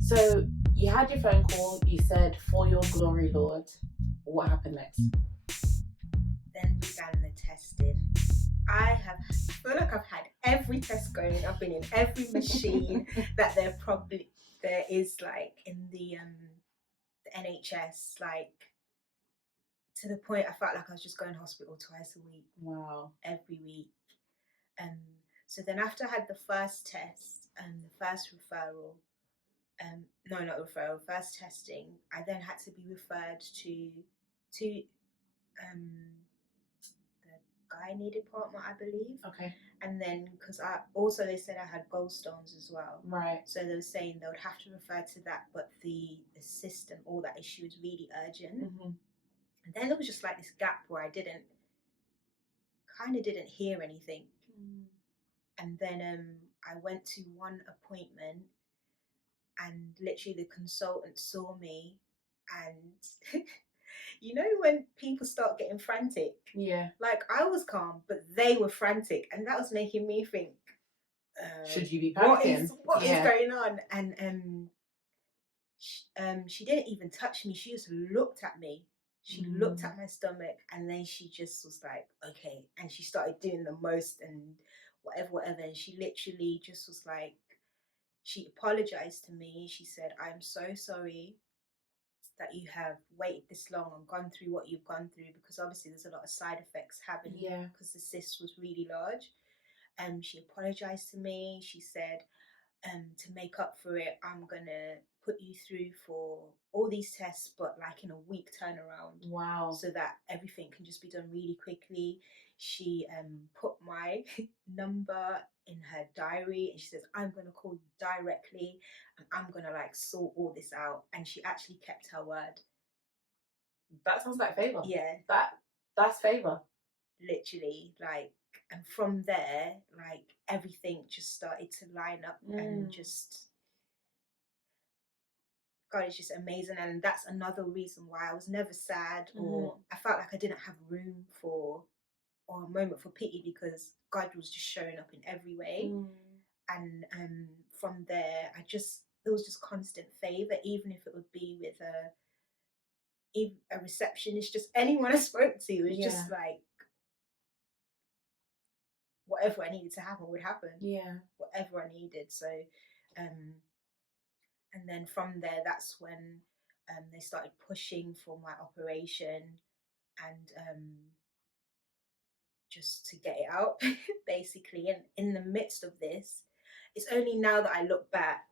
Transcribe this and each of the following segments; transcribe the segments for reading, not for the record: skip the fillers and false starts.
So you had your phone call, you said, "For your glory, Lord." What happened next? Then began the testing. I feel like I've had every test going. I've been in every machine that there is, like, in the NHS, like, to the point I felt like I was just going to hospital twice a week. Wow. Every week. So then after I had the first test and the first referral, no, not referral, first testing, I then had to be referred to the gynae department, I believe. Okay. And then, because they said I had gallstones as well. Right. So they were saying they would have to refer to that, but the system, all that issue is really urgent. Mm-hmm. And then there was just like this gap where I didn't hear anything. Mm. And then I went to one appointment, and literally the consultant saw me, and you know when people start getting frantic? Yeah. Like, I was calm, but they were frantic, and that was making me think, should you be panicking? What is going on? And she didn't even touch me. She just looked at me. She looked at my stomach, and then she just was like, okay. And she started doing the most and whatever. And she literally just was like, she apologized to me. She said, "I'm so sorry that you have waited this long and gone through what you've gone through, because obviously there's a lot of side effects happening, because the cyst was really large." And she apologized to me. She said, to make up for it, I'm gonna put you through for all these tests, but like in a week turnaround. Wow. So that everything can just be done really quickly. She put my number in her diary, and she says, "I'm gonna call you directly, and I'm gonna like sort all this out." And she actually kept her word. That sounds like favor. Yeah. That's favor. Literally, like, and from there, like, everything just started to line up, and just, God, it's just amazing. And that's another reason why I was never sad, or I felt like I didn't have room for, or a moment for pity, because God was just showing up in every way. And from there, there was just constant favor, even if it would be with a receptionist, just anyone I spoke to. It was just like, whatever I needed to happen would happen. Yeah. Whatever I needed. So, and then from there, that's when they started pushing for my operation, and just to get it out, basically. And in the midst of this, it's only now that I look back,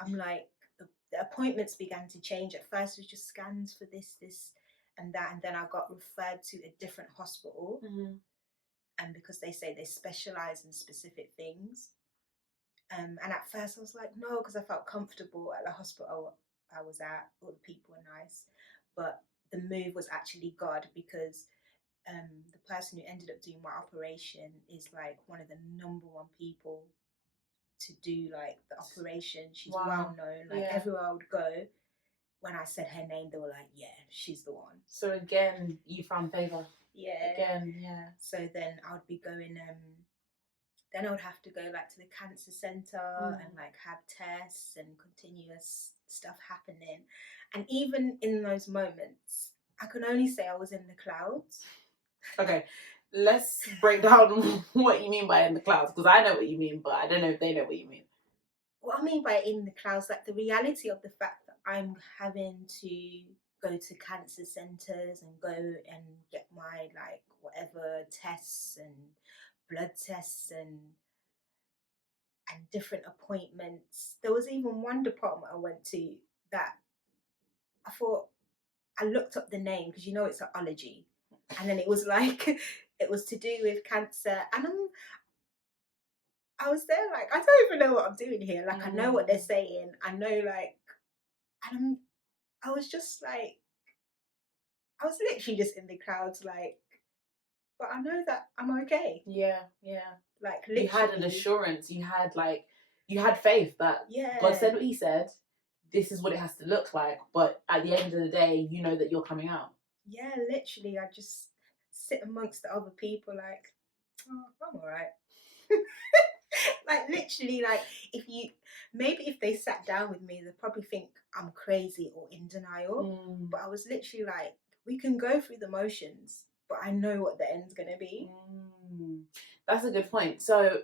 I'm like, the appointments began to change. At first, it was just scans for this, and that, and then I got referred to a different hospital. And because they say they specialize in specific things. And at first I was like, no, because I felt comfortable at the hospital I was at. All the people were nice. But the move was actually God, because the person who ended up doing my operation is like one of the number one people to do like the operation. She's well known. Like, everywhere I would go, when I said her name, they were like, yeah, she's the one. So again, you found favor. Yeah. Again, yeah. So then I would be going, then I would have to go like to the cancer center and like have tests and continuous stuff happening. And even in those moments, I can only say I was in the clouds. Okay, let's break down what you mean by in the clouds, because I know what you mean, but I don't know if they know what you mean. What I mean by in the clouds, like the reality of the fact that I'm having to go to cancer centers and go and get my like whatever tests and blood tests and different appointments. There was even one department I went to that I thought, I looked up the name, because you know it's an ology, and then it was like, it was to do with cancer, and I was there like, I don't even know what I'm doing here. Like, I know what they're saying, I know, like, and I was just like, I was literally just in the crowds, like, but I know that I'm okay. Yeah. Like, literally. You had an assurance. You had faith that God said what He said. This is what it has to look like. But at the end of the day, you know that you're coming out. Yeah, literally. I just sit amongst the other people, like, oh, I'm all right. Like literally, like if they sat down with me, they'd probably think I'm crazy or in denial. But I was literally like, we can go through the motions, but I know what the end's gonna be. That's a good point. So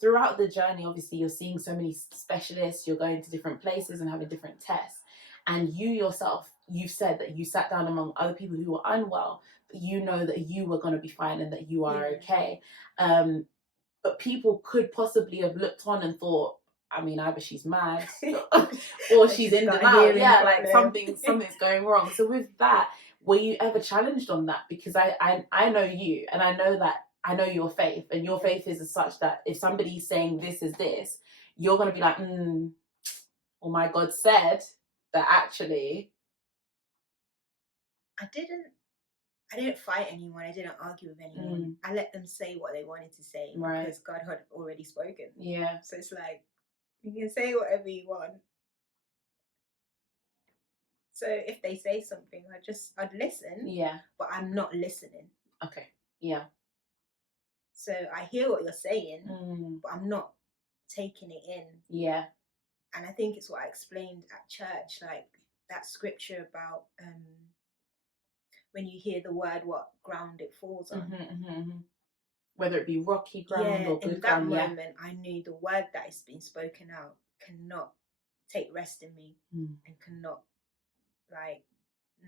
throughout the journey, obviously you're seeing so many specialists, you're going to different places and having different tests, and you yourself, you've said that you sat down among other people who were unwell, but you know that you were going to be fine and that you are okay. But people could possibly have looked on and thought, I mean, either she's mad or she's in denial. Yeah, like something's going wrong. So with that, were you ever challenged on that? Because I know you, and I know that I know your faith, and your faith is as such that if somebody's saying this is this, you're going to be like, oh my God said that actually. I didn't fight anyone. I didn't argue with anyone. I let them say what they wanted to say because God had already spoken. Yeah. So it's like, you can say whatever you want. So if they say something, I'd listen. Yeah. But I'm not listening. Okay. Yeah. So I hear what you're saying, but I'm not taking it in. Yeah. And I think it's what I explained at church, like that scripture about when you hear the word, what ground it falls on. Whether it be rocky ground or good ground. In that moment, I knew the word that has been spoken out cannot take rest in me and cannot, like,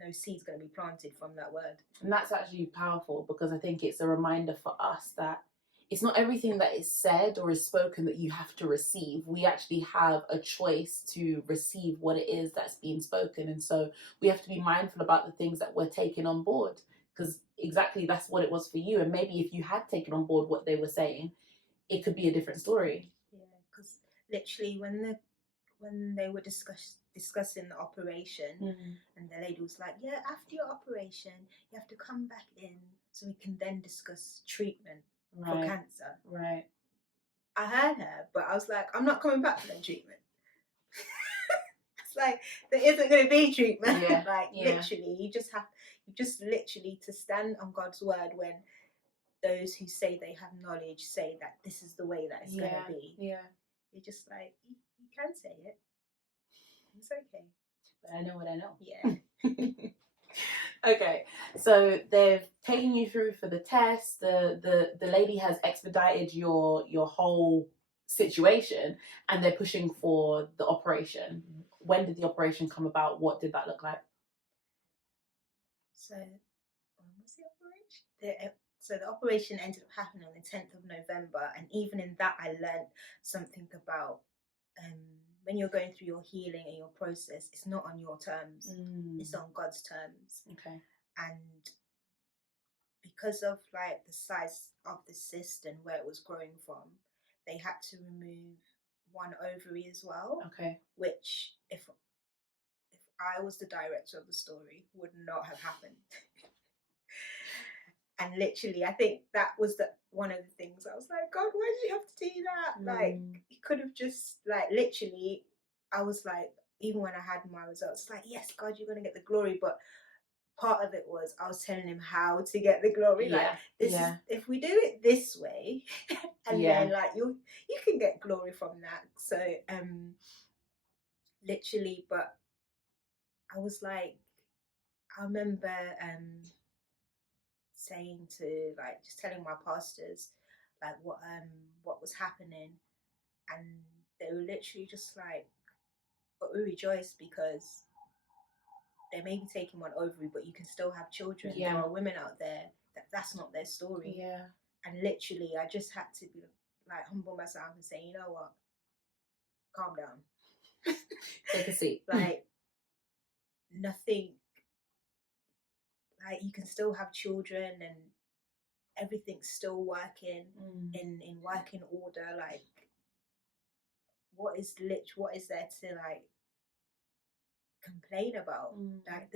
no seed's going to be planted from that word. And that's actually powerful, because I think it's a reminder for us that it's not everything that is said or is spoken that you have to receive. We actually have a choice to receive what it is that's being spoken. And so we have to be mindful about the things that we're taking on board, because exactly that's what it was for you. And maybe if you had taken on board what they were saying, it could be a different story. Yeah, because literally when they were discussing the operation, and the lady was like, yeah, after your operation you have to come back in so we can then discuss treatment for cancer. Right. I heard her, but I was like, I'm not coming back for that treatment. It's like, there isn't going to be treatment. Yeah. Literally, you just literally to stand on God's word when those who say they have knowledge say that this is the way that it's going to be. Yeah. You're just like, you can say it. It's okay. But I know what I know. Yeah. Okay, so they've taken you through for the test. The lady has expedited your whole situation, and they're pushing for the operation. When did the operation come about? What did that look like? So, when was the operation? So the operation ended up happening on the 10th of November, and even in that, I learned something about when you're going through your healing and your process, it's not on your terms. It's on God's terms. Okay. And because of like the size of the cyst and where it was growing from, they had to remove one ovary as well. Okay. Which, if I was the director of the story, would not have happened. And literally, I think that was one of the things I was like, God, why did you have to do that? Like, you could have just, like, literally, I was like, even when I had my results, like, yes, God, you're going to get the glory. But part of it was I was telling him how to get the glory. Like, this is, if we do it this way, and then, like, you can get glory from that. So, literally, but I was like, I remember saying to, like, just telling my pastors like what was happening, and they were literally just like, but we rejoice because they may be taking one ovary, but you can still have children. There are women out there that's not their story. And literally I just had to be like, humble myself and say, you know what, calm down. Take a seat. Like, nothing, like, you can still have children and everything's still working in working order. Like, what is there to, like, complain about? Like,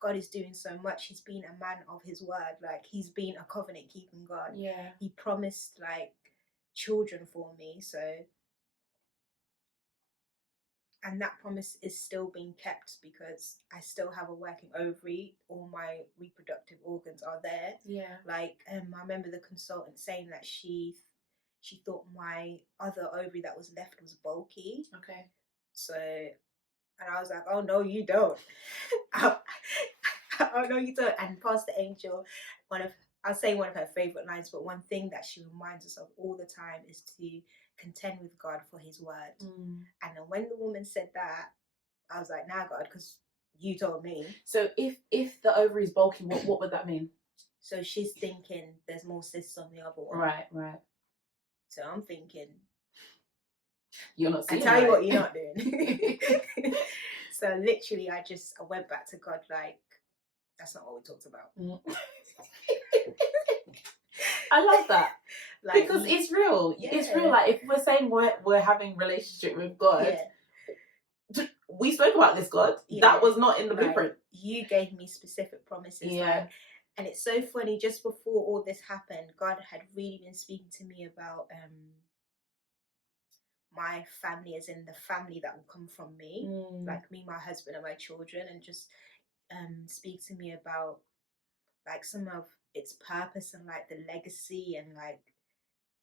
God is doing so much. He's been a man of his word. Like, he's been a covenant keeping God. He promised, like, children for me. So And that promise is still being kept because I still have a working ovary. All my reproductive organs are there. Yeah. Like I remember the consultant saying that she thought my other ovary that was left was bulky. Okay. So, and I was like, oh no, you don't. Oh no, you don't. And Pastor Angel, I'll say one of her favorite lines, but one thing that she reminds us of all the time is to contend with God for his word. Mm. And then when the woman said that, I was like, nah, God, because you told me. So if the ovary is bulky, what would that mean? So she's thinking there's more cysts on the other one. Right. So I'm thinking, you're not seeing I tell you right. what, you're not doing. So literally, I went back to God like, that's not what we talked about. Mm. I love that. Like, because it's real. Yeah. It's real. Like if we're saying we're having relationship with God, we spoke about this, God. Yeah. That was not in the blueprint. You gave me specific promises. Yeah. Like, and it's so funny, just before all this happened, God had really been speaking to me about my family, as in the family that will come from me, like me, my husband and my children, and just speak to me about like some of its purpose and like the legacy and like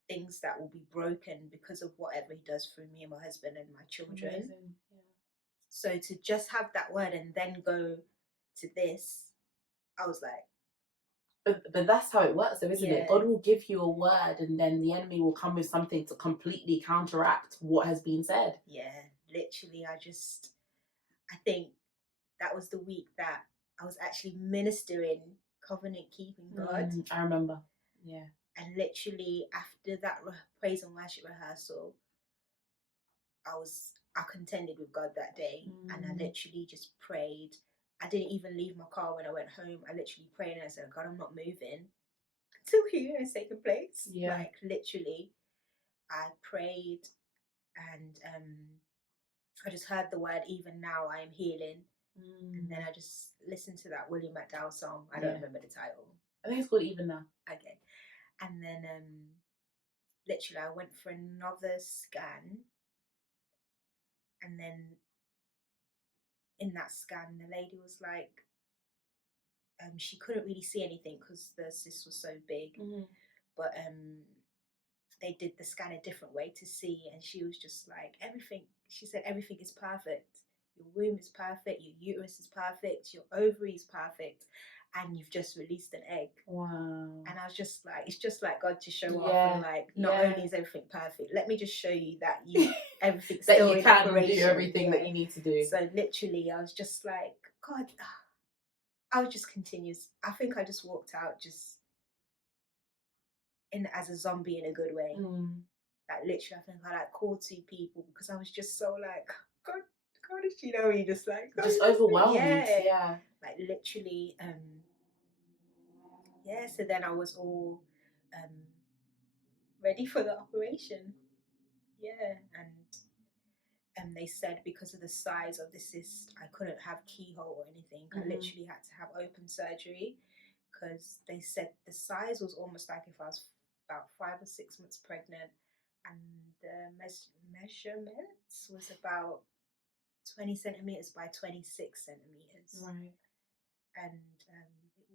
things that will be broken because of whatever he does through me and my husband and my children. Amazing. Yeah. So to just have that word and then go to this, I was like, but that's how it works though, isn't it? God will give you a word and then the enemy will come with something to completely counteract what has been said. Yeah, literally. I think that was the week that I was actually ministering covenant keeping God. I remember. Yeah. And literally after that praise and worship rehearsal, I contended with God that day, and I literally just prayed. I didn't even leave my car when I went home. I literally prayed and I said, God, I'm not moving until healing has taken place. Yeah. Like literally, I prayed, and I just heard the word, even now I am healing. And then I just listened to that William McDowell song. I don't remember the title. I think it's called Even Now. Okay. And then literally I went for another scan. And then in that scan, the lady was like, she couldn't really see anything because the cyst was so big. But they did the scan a different way to see. And she was just like, she said, everything is perfect. Your womb is perfect, your uterus is perfect, your ovary is perfect, and you've just released an egg. Wow. And I was just like, it's just like God to show off, and like, not only is everything perfect, let me just show you that everything's that still you in can operation. Do everything that you need to do. So literally, I was just like, God, I was just continuous. I think I just walked out just as a zombie in a good way. Like literally, I think I like called 2 people because I was just so like, God, you know, you just like just overwhelmed. Yeah. Like literally, so then I was all ready for the operation. Yeah, and they said because of the size of the cyst, I couldn't have keyhole or anything. I literally had to have open surgery because they said the size was almost like if I was about 5 or 6 months pregnant, and the measurements was about 20 centimeters by 26 centimeters. Right. And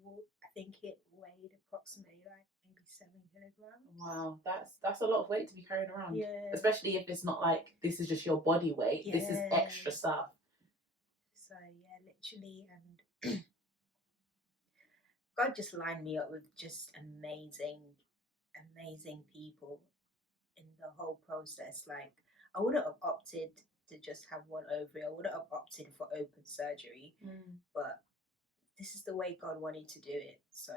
I think it weighed approximately like maybe 7 kilograms. Wow, that's a lot of weight to be carrying around. Yeah. Especially if it's not like this is just your body weight. Yeah. This is extra stuff. So yeah, literally, and God just lined me up with just amazing people in the whole process. Like I wouldn't have opted to just have one ovary. I wouldn't have opted for open surgery. But this is the way God wanted to do it. So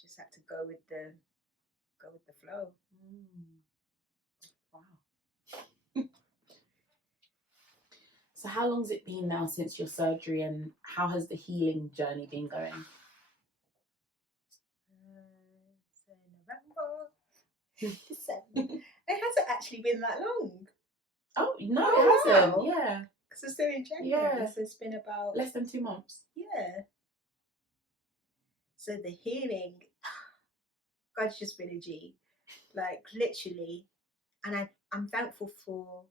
just had to go with the flow. Wow. So how long's it been now since your surgery, and how has the healing journey been going? So November, December. It hasn't actually been that long. Oh no, it hasn't. Wow. Yeah. Because it's still in January. Yeah. So it's been about less than 2 months. Yeah. So the healing, God's just been a G. Like literally. And I'm thankful for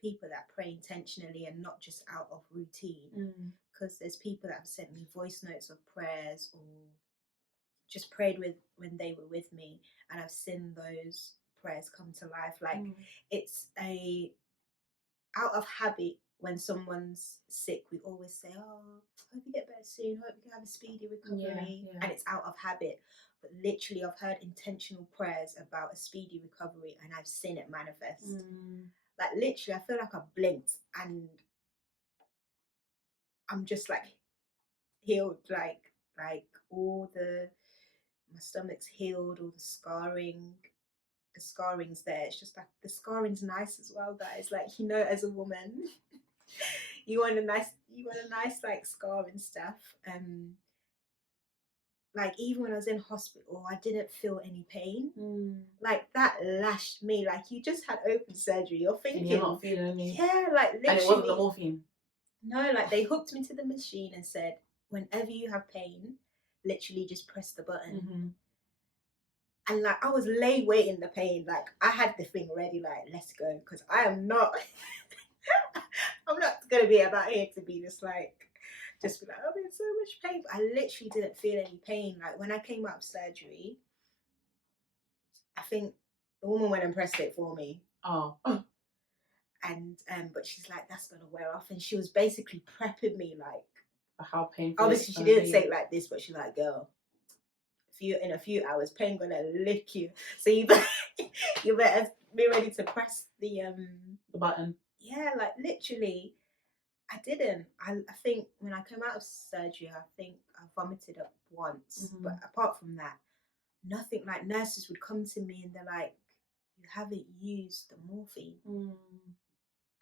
people that pray intentionally and not just out of routine. Because there's people that have sent me voice notes of prayers or just prayed with when they were with me, and I've seen those prayers come to life. Like it's a out of habit. When someone's sick, we always say, "Oh, hope you get better soon. Hope you can have a speedy recovery." And it's out of habit. But literally, I've heard intentional prayers about a speedy recovery, and I've seen it manifest. Like literally, I feel like I blinked, and I'm just like healed. Like all my stomach's healed, all the scarring's there. It's just like the scarring's nice as well, guys. Like, as a woman, you want a nice like scar and stuff. Like even when I was in hospital, I didn't feel any pain. Like that lashed me. Like you just had open surgery. You're thinking, and you're not feeling any. Yeah, like literally. And it wasn't the morphine. No, like they hooked me to the machine and said, whenever you have pain, literally just press the button. And like I was waiting the pain, like I had the thing ready, like let's go, because I am not I'm not gonna be about here to be just be like, I'm in so much pain. But I literally didn't feel any pain. Like when I came out of surgery, I think the woman went and pressed it for me. And but she's like, that's gonna wear off, and she was basically prepping me like for how painful. Obviously she didn't say it like this, but she's like, girl, in a few hours, pain gonna lick you. So you better be ready to press the button. Yeah, like literally, I didn't. I think when I came out of surgery, I think I vomited up once, but apart from that, nothing. Like nurses would come to me and they're like, "You haven't used the morphine."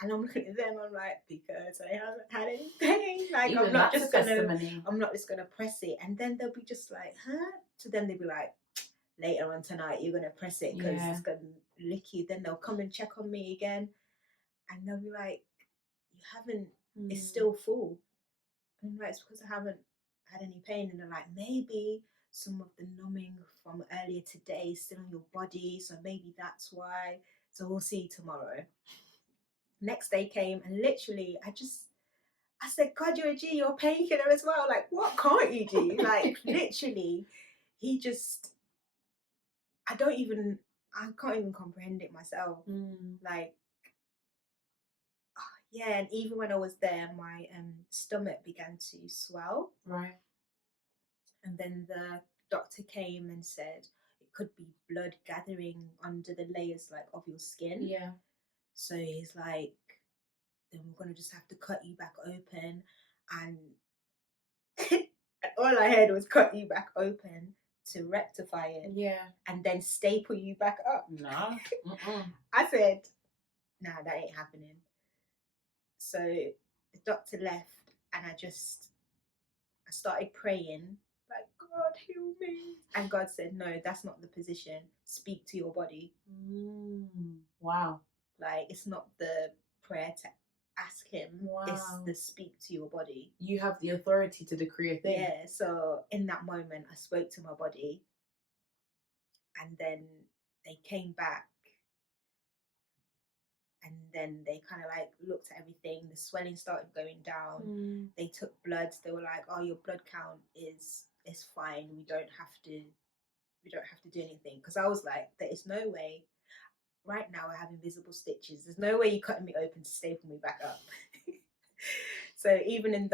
And I'm looking at them, I'm like, because I haven't had any pain. Like I'm not just gonna press it. And then they'll be just like, huh? So then they'll be like, later on tonight you're gonna press it because it's gonna lick you. Then they'll come and check on me again, and they'll be like, you haven't. It's still full. And I'm like, it's because I haven't had any pain. And they're like, maybe some of the numbing from earlier today is still on your body, so maybe that's why. So we'll see you tomorrow. Next day came, and literally I said, God, you're a G, you're a painkiller as well. Like, what can't you do? Like, literally, I can't even comprehend it myself. Like, yeah, and even when I was there, my stomach began to swell. Right. And then the doctor came and said it could be blood gathering under the layers, like, of your skin. Yeah. So he's like, then we're going to just have to cut you back open. And all I heard was cut you back open to rectify it. Yeah. And then staple you back up. No. I said, nah, that ain't happening. So the doctor left, and I started praying, like, God, heal me. And God said, no, that's not the position. Speak to your body. Wow. Like, it's not the prayer to ask him. Wow. It's the speak to your body. You have the authority to decree a thing. Yeah, so in that moment, I spoke to my body, and then they came back, and then they kind of like looked at everything. The swelling started going down. They took blood. They were like, oh, your blood count is fine. We don't have to do anything. Because I was like, there is no way. Right now I have invisible stitches. There's no way you're cutting me open to staple me back up. So even in